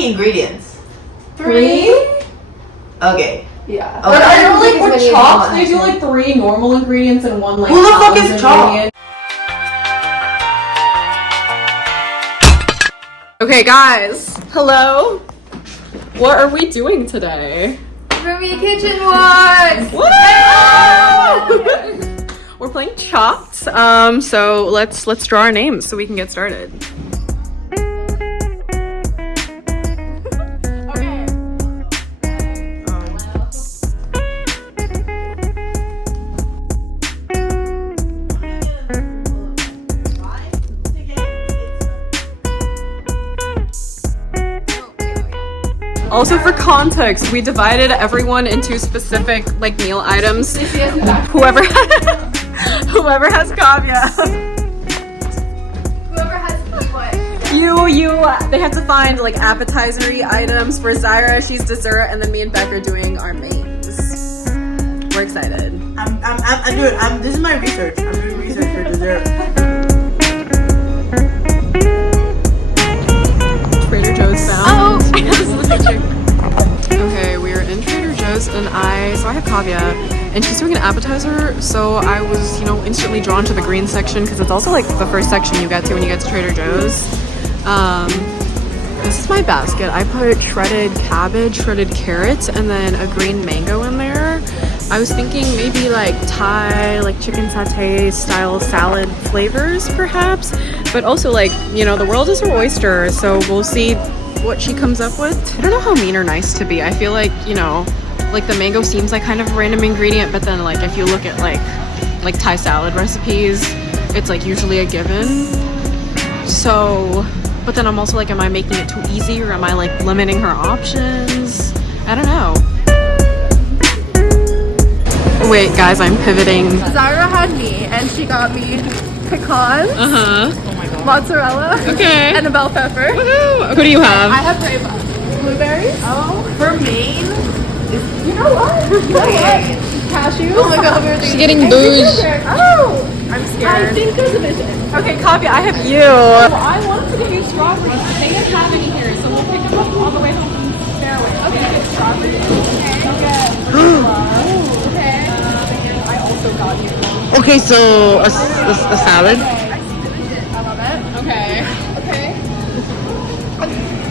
many ingredients? 3? Okay. Yeah. Okay. But I know like with chopped, they do like 3 normal ingredients and 1 like who the fuck salad is chopped? ingredient. Okay guys, hello. What are we doing today? Roomie kitchen walk! We're playing Chopped. So let's draw our names so we can get started. Also for context, we divided everyone into specific like meal items. Whoever whoever has kavya. Whoever has what? They have to find like appetizer-y items. For Zyra, she's dessert, and then me and Beck are doing our mains. We're excited. This is my research. I'm doing research for dessert. Trader Joe's found. Okay, we are in Trader Joe's, and I have kavya, and she's doing an appetizer, so I was, instantly drawn to the green section because it's also like the first section you get to when you get to Trader Joe's. This is my basket. I put shredded cabbage, shredded carrots, and then a green mango in there. I was thinking maybe like Thai, like chicken satay style salad flavors perhaps, but also like, the world is her oyster, so we'll see what she comes up with. I don't know how mean or nice to be. I feel like, like the mango seems like kind of a random ingredient, but then like if you look at like Thai salad recipes, it's like usually a given. So, but then I'm also like, am I making it too easy, or am I like limiting her options? I don't know. Wait, guys, I'm pivoting. Zyra had me, and she got me pecans, mozzarella, and a bell pepper. Woohoo! Who do you have? I have reva. Blueberries. Oh, for Maine? You know what? Cashews. Oh my god, She's getting booze. Oh! I'm scared. I think there's a vision. Okay, Kavya, I have you. Well, I wanted to give you strawberries. They didn't have any here, so we'll pick them up all the way home from Fairway. Okay, get strawberries. Okay. I also got you. Okay, so a salad? I love it. Okay.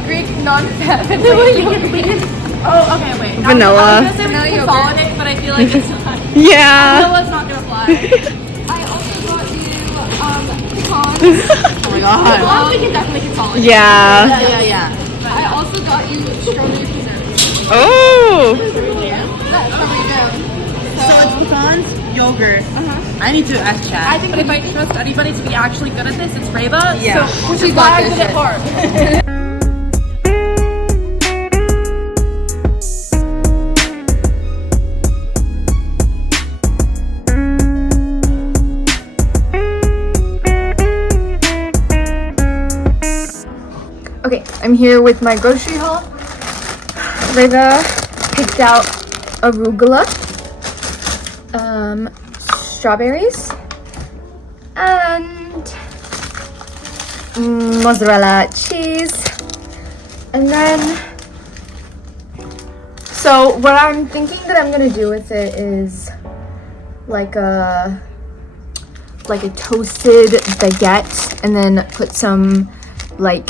Greek non-fat vanilla yogurt. Oh, okay, wait. Vanilla. I was gonna say we consolidate, but I feel like it's not. Yeah. Vanilla's not gonna fly. I also got you pecans. Oh my god. Well, we can definitely consolidate. Yeah. Yeah. I also got you strawberry preserves. Oh. Strawberry jam. So it's pecans, yogurt. I need to ask Chad. I think if I trust anybody to be actually good at this, it's Reva. Yeah. So she's not good at heart. Okay, I'm here with my grocery haul. Reva picked out arugula, strawberries, and mozzarella cheese. And then, so what I'm thinking that I'm gonna do with it is like a toasted baguette, and then put some like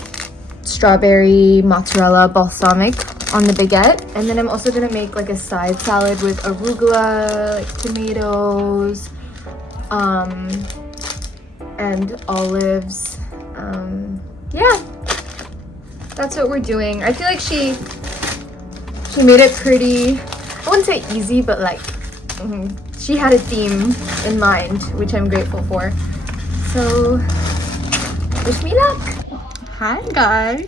strawberry mozzarella balsamic on the baguette. And then I'm also gonna make like a side salad with arugula, like tomatoes, and olives. Yeah, that's what we're doing. I feel like she made it pretty, I wouldn't say easy, but like she had a theme in mind, which I'm grateful for. So wish me luck. Hi guys.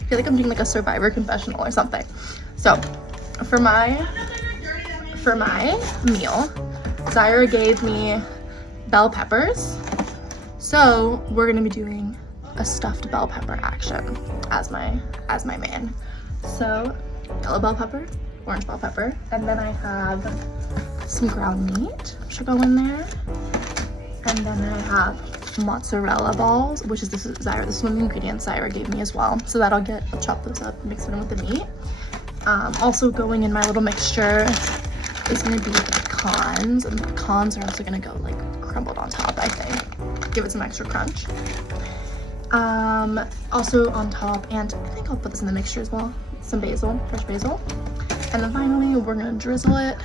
I feel like I'm doing like a survivor confessional or something. So for my meal, Zyra gave me bell peppers. So we're gonna be doing a stuffed bell pepper action as my main. So yellow bell pepper, orange bell pepper, and then I have some ground meat should go in there. And then I have mozzarella balls, which is this is Zyra. This is one of the ingredients Zyra gave me as well. So that'll I'll chop those up, mix it in with the meat. Also going in my little mixture is gonna be the pecans, and the pecans are also gonna go like crumbled on top, I think. Give it some extra crunch. Also on top, and I think I'll put this in the mixture as well, some basil, fresh basil. And then finally, we're gonna drizzle it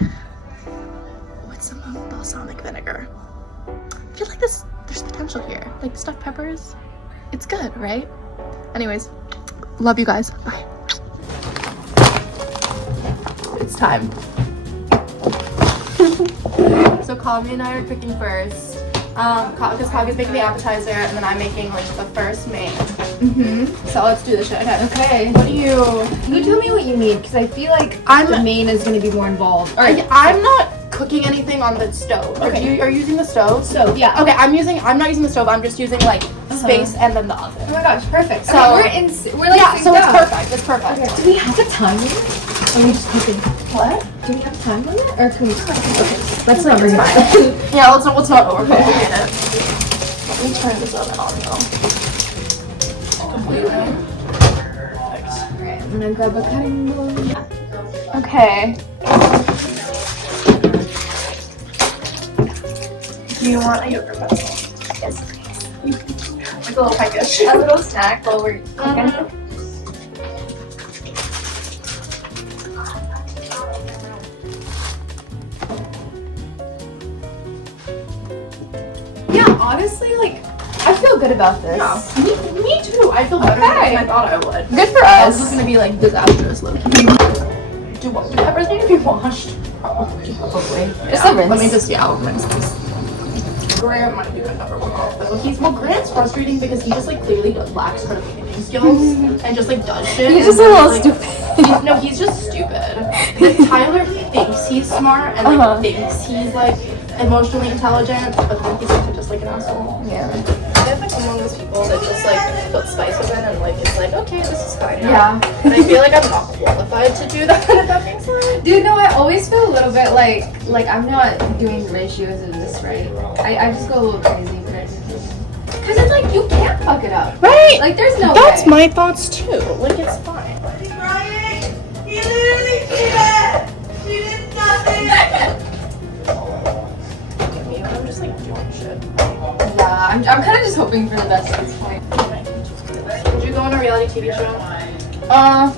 with some balsamic vinegar. I feel like there's potential here. Like stuffed peppers, it's good, right? Anyways, love you guys. Bye. It's time. So Kagi and I are cooking first. Because Kagi's making the appetizer, and then I'm making like the first main. So let's do this shit. Okay. What do you? Can you tell me what you need? Because I feel like the main is going to be more involved. All right. I'm not cooking anything on the stove. Okay. Are you using the stove? Stove, yeah. Okay, I'm not using the stove. I'm just using like space and then the oven. Oh my gosh, perfect. So okay, we're like yeah, so synced it's up. perfect. It's perfect. Okay. Do we have a time limit? Or are we just cooking? What? Do we have a time limit? Or can we just okay. Let's not bring it back. Yeah, let's not overcomplicate it. Let me turn this oven on though. Completely. Alright, I'm gonna grab a cutting board. Okay. Do you want a yogurt pretzel? Yes, please. Like a little peckish. A little snack while we're cooking. Yeah, honestly, like, I feel good about this. Yeah. Me too. I feel better than I thought I would. Good for This is us. gonna be like disastrous, low key. Do peppers need to be washed? Probably. Just a rinse. Let me just, I'll rinse this. Grant might be my number one off though. Grant's frustrating because he just like clearly lacks communicating skills and just like does shit. He's just a little stupid. No, he's just stupid. Like, Tyler thinks he's smart and like thinks he's like emotionally intelligent, but then he's like just like an asshole. Yeah. I'm like one of those people that just like put spices in and like it's like okay, this is fine now. Yeah. And I feel like I'm not qualified to do that. If that makes sense. Dude, no, I always feel a little bit like I'm not doing ratios of this right. I just go a little crazy for it. Because it's like you can't fuck it up. Right. Like there's no That's way. my thoughts too. Like it's fine. He literally cheated! She did nothing! I'm just like doing shit. Yeah, I'm kind of just hoping for the best at this point. Would you go on a reality TV show? I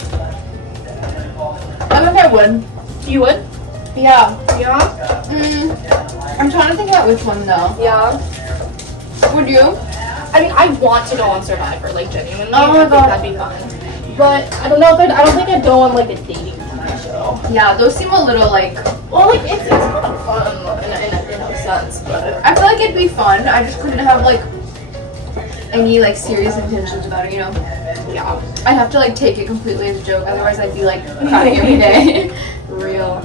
think I would. You would? Yeah. Yeah? I'm trying to think about which one though. Yeah. Would you? I mean, I want to go on Survivor, like genuinely. Oh my I think God. that'd be fun. But I don't know if I don't think I'd go on like a dating TV show. Yeah, those seem a little like. Well, like it's kind of fun in a sense, but I feel like it'd be fun. I just couldn't have like any like serious intentions about it, you know? yeah. I'd have to like take it completely as a joke, otherwise I'd be like crying every day. Real.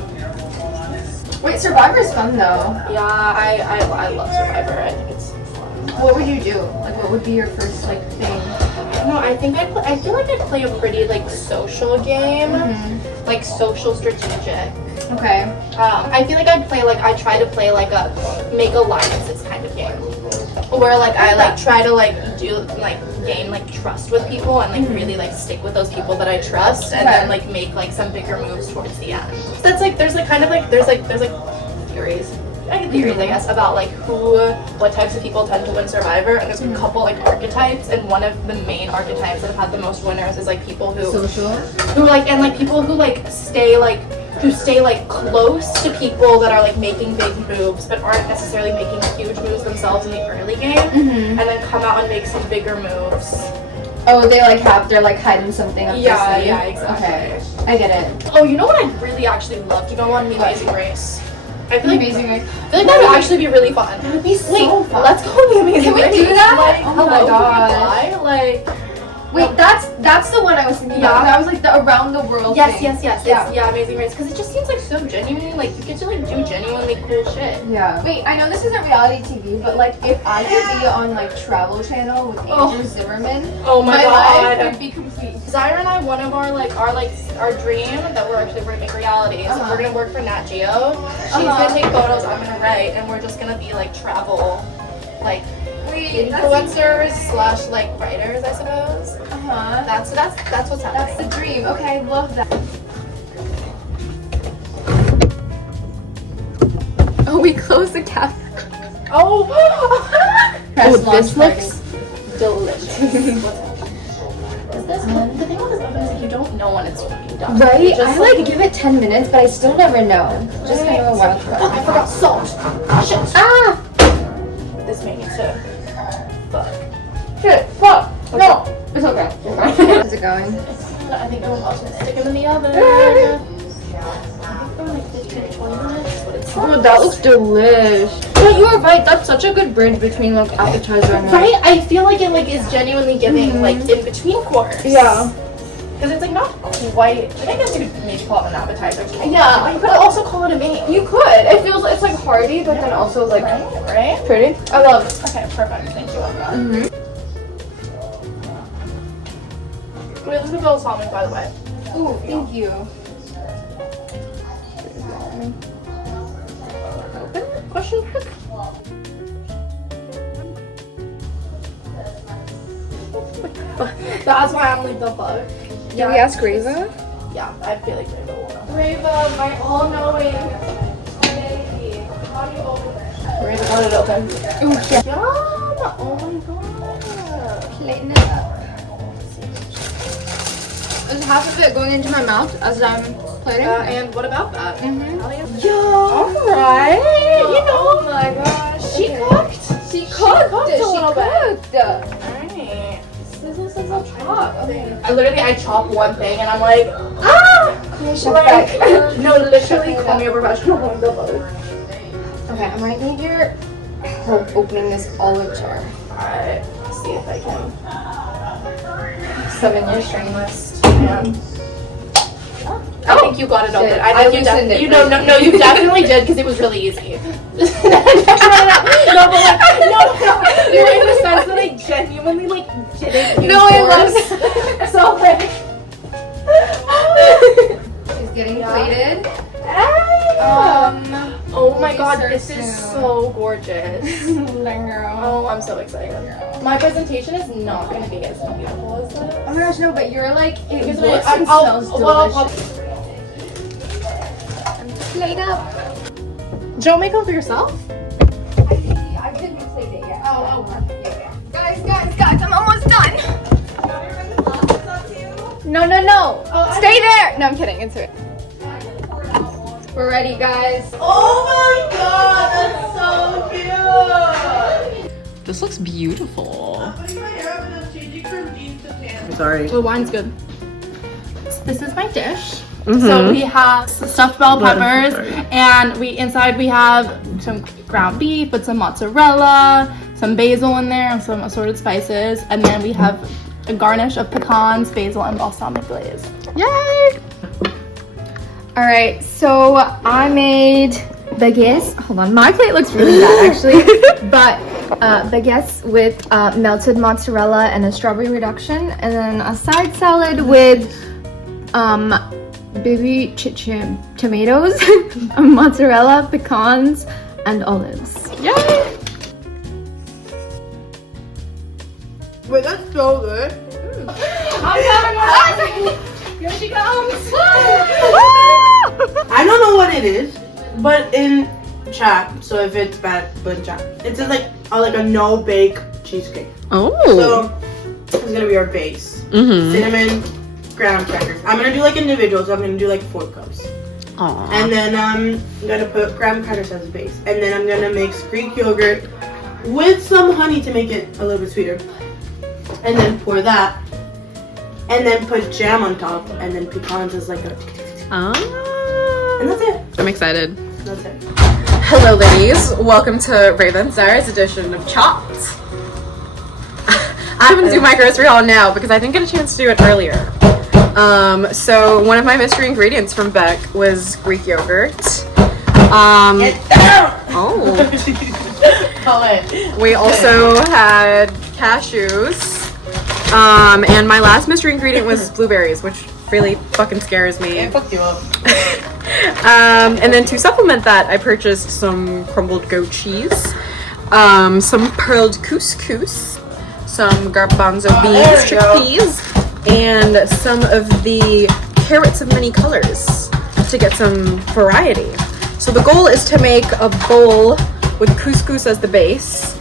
Wait, Survivor's fun though. Yeah, I love Survivor. I think it's fun. What would you do? Like, what would be your first like thing? No, I think I feel like I'd play a pretty like social game, like social strategic. Okay. I feel like I try to play like a make alliances kind of game, where like I like try to like do like gain like trust with people and like really like stick with those people that I trust and then like make like some bigger moves towards the end. So that's like there's like theories. I guess about like what types of people tend to win Survivor, and there's a couple like archetypes, and one of the main archetypes that have had the most winners is like people who like and like people who like stay close to people that are like making big moves but aren't necessarily making huge moves themselves in the early game, and then come out and make some bigger moves. Oh, they're like hiding something up their sleeve. Yeah, exactly. Okay, I get it. Oh, you know what I'd really actually love to go on? The Amazing Race. I feel like that would actually be really fun. That would be so fun. Let's go on The Amazing Race. Can we do that? Like, Oh my hello, God. can we fly? Like, Wait, that's the one I was thinking about. That was like the around the world yes, thing. yes. Yeah, Amazing Race, because it just seems like so genuine. Like you get to like do genuinely cool shit. Yeah. Wait, I know this isn't reality TV, but like if I could be on like Travel Channel with Andrew Zimmerman, Oh my my God. life would be complete. Zyra and I, one of our dream that we're gonna make reality is we're gonna work for Nat Geo. She's gonna take photos, I'm gonna write, and we're just gonna be like travel, like influencers slash like writers, I suppose. That's what's happening. That's the dream. Okay, I love that. Oh, we closed the cap. Oh, this looks delicious. This one, the thing with this oven is like you don't know when it's fucking done. Right? Just I like give it 10 minutes, but I still never know. Just kind of a wild Fuck, card. I forgot salt. Shit. Ah! This made me too. Fuck. Shit! Fuck! No! It's okay. How's it going? I think I'm about to stick them in the oven. I think for like 15 to 20 minutes. But it's Oh, that looks delish. But you were right. That's such a good bridge between like appetizer and right? I feel like it like is genuinely giving like in between course. Yeah. Because it's like not quite. I guess you could maybe call it an appetizer. Yeah. You could also call it a main. You could. It feels it's like hearty, but then also like Right? pretty. I love it. Okay, perfect. Thank you, Emma. Wait, this is a salmon, by the way. Ooh, thank you. Question mark? That's why I don't leave the bug. Did we ask Reva? Yeah, I feel like Reva will know. Reva, my all-knowing lady. How do you open it? Reva got it open. Ooh, yeah. Yum! Oh my god. Lighten it up. There's half of it going into my mouth as I'm plating. And what about that? Mm-hmm. Alright. You know. Oh my gosh. She cooked. She cooked. a little bit. Alright. Sizzle, sizzle, chop. I chop one thing and I'm like, Chef like, Beck. no, literally call me a professional. Okay, I might need your help opening this olive jar. Alright, let's see if I can. 7-year strain list. I think you got it open. shit. I I think you loosened it. you know, no, you definitely did because it was really easy. No, but like, no. You're in the sense that I genuinely like didn't use No, it force. So like, She's getting plated. oh my god, Research this is soon. so gorgeous. Oh, I'm so excited. My presentation is not going to be as beautiful as this. Oh my gosh, no, but you're like, it Because looks I- and I'll- smells well, delicious. Plate up. Don't make them for yourself? I didn't plate it yet. Oh, perfect. Yeah. Guys, I'm almost done. No. Stay there. No, I'm kidding. It's okay. We're ready, guys. Oh my god, that's so cute! This looks beautiful. I'm putting my hair up and I'm changing from jeans to pants. Sorry. The wine's good. This is my dish. So we have stuffed bell peppers, and inside we have some ground beef with some mozzarella, some basil in there, and some assorted spices, and then we have a garnish of pecans, basil, and balsamic glaze. Yay! All right, so I made baguettes. Hold on, my plate looks really bad actually, but baguettes with melted mozzarella and a strawberry reduction, and then a side salad with baby tomatoes, mozzarella, pecans, and olives. Yay! Wait, that's so good. Here she comes! I don't know what it is, but in chat, so if it's bad, but in chat, it says like a no bake cheesecake. Oh. So it's gonna be our base. Cinnamon, graham crackers. I'm gonna do like individuals. So I'm gonna do like 4 cups. Aww. And then I'm gonna put graham crackers as a base. And then I'm gonna mix Greek yogurt with some honey to make it a little bit sweeter. And then pour that. And then put jam on top. And then pecans as like a... And that's it. I'm excited. That's it. Hello, ladies. Welcome to Raven Zara's edition of Chopped. I'm gonna do my grocery haul now because I didn't get a chance to do it earlier. So one of my mystery ingredients from Beck was Greek yogurt. We also had cashews. And my last mystery ingredient was blueberries, which really fucking scares me. It fucked you up. And then to supplement that, I purchased some crumbled goat cheese. some pearled couscous, some garbanzo beans, chickpeas, and some of the carrots of many colors to get some variety. So the goal is to make a bowl with couscous as the base,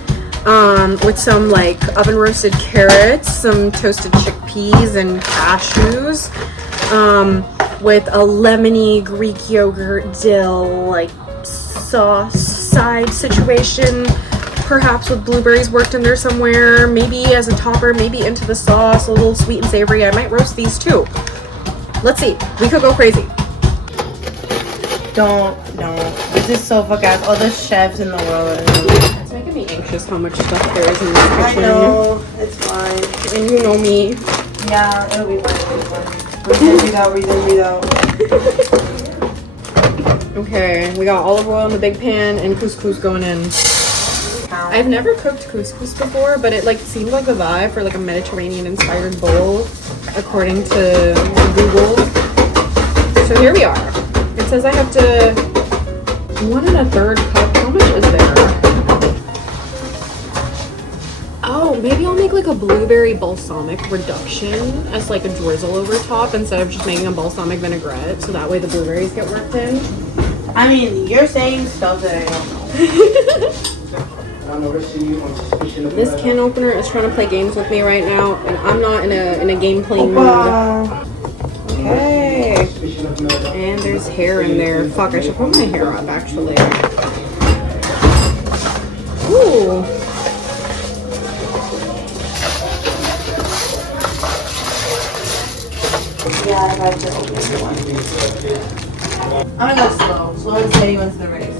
with some like oven roasted carrots, some toasted chickpeas and cashews, with a lemony Greek yogurt dill like sauce side situation, perhaps with blueberries worked in there somewhere, maybe as a topper, maybe into the sauce, a little sweet and savory. I might roast these too. Let's see, we could go crazy. Don't. This is so fuck ass. All the chefs in the world. It's making me anxious how much stuff there is in this kitchen. I know, it's fine. And you know me. Yeah, it'll be fine. Breathe out. Okay, we got olive oil in the big pan and couscous going in. I've never cooked couscous before, but it like seemed like the vibe for like a Mediterranean inspired bowl, according to Google. So here we are. It says I have to 1 1/3 cup. How much is there? Oh, maybe I'll make like a blueberry balsamic reduction as like a drizzle over top instead of just making a balsamic vinaigrette, so that way the blueberries get worked in. I mean, you're saying stuff that I don't know. This can opener is trying to play games with me right now, and I'm not in a game playing mood. Okay. And there's hair in there. Fuck, I should put my hair up actually. Ooh. Yeah, I have to open one. I'm gonna go slow. Slow and steady wins the race.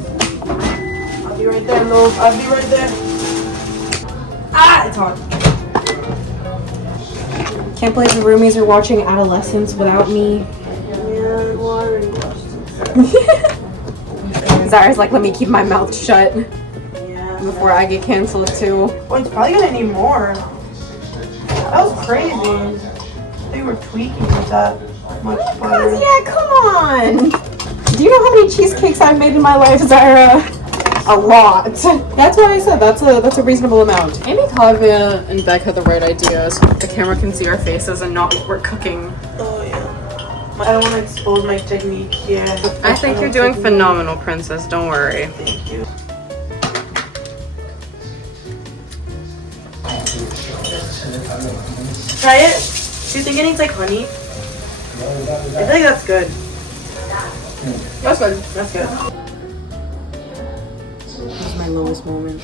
I'll be right there, Lo. I'll be right there. Ah, it's hard. Can't believe the roomies are watching Adolescence without me. Yeah, well, I already watched it. Zara's like, let me keep my mouth shut Yeah. before I get canceled too. Oh, it's probably gonna need more. That was crazy. They were tweaking with that much butter. Yeah, come on. Do you know how many cheesecakes I've made in my life, Zara? A lot. That's why I said that's a reasonable amount. Amy, Kavya, and Beck had the right idea, so the camera can see our faces and not what we're cooking. Oh yeah. I don't want to expose my technique here. I think you're doing phenomenal, princess. Don't worry. Thank you. Try it. Do you think it needs like honey? I feel like that's good. That's good. That's good. This is my lowest moment.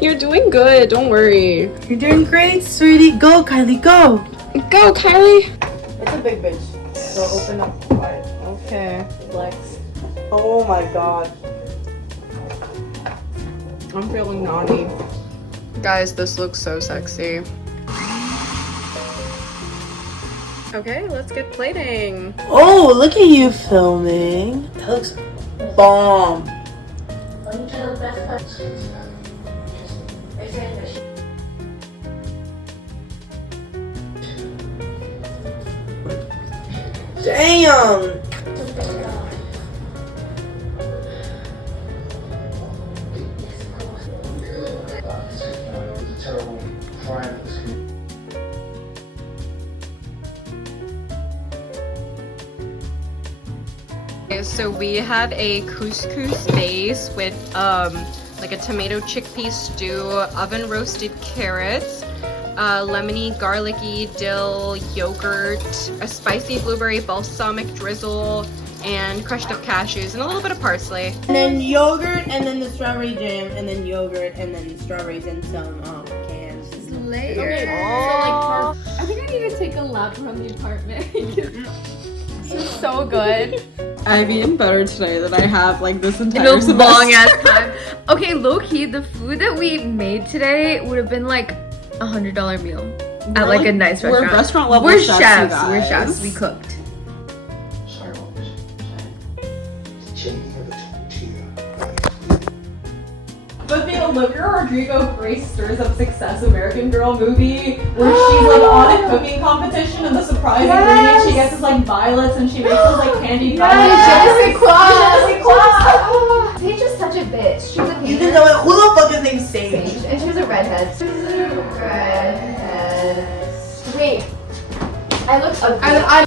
You're doing good. Don't worry. You're doing great, sweetie. Go, Kylie, go. Go, Kylie. It's a big bitch. So open up wide. Okay. Flex. Oh my god. I'm feeling naughty. Guys, this looks so sexy. Okay, let's get plating. Oh, look at you filming. That looks bomb. Damn. Okay, so we have a couscous base with like a tomato chickpea stew, oven roasted carrots, lemony garlicky dill yogurt, a spicy blueberry balsamic drizzle, and crushed up cashews, and a little bit of parsley. And then yogurt, and then the strawberry jam, and then yogurt, and then strawberries and some cans. Layer. Okay, So like, I think I need to take a lap around the apartment. This is so good. I've eaten better today than I have like this entire In a semester. long ass time. Okay, low key, the food that we made today would have been like $100 meal at like a nice restaurant. We're restaurant level We're chefs, chefs. you We're guys. chefs. We cooked. But the Olivia Rodrigo Grace Stirs Up Success American Girl movie where she's like on a cooking competition and the surprise ingredient she gets is like violets and she makes those like candied violets. They just such a bitch. She was a painter. Even though who the fuck is named Sage? Sage. And she was a redhead. She was a redhead. Wait. I look ugly. I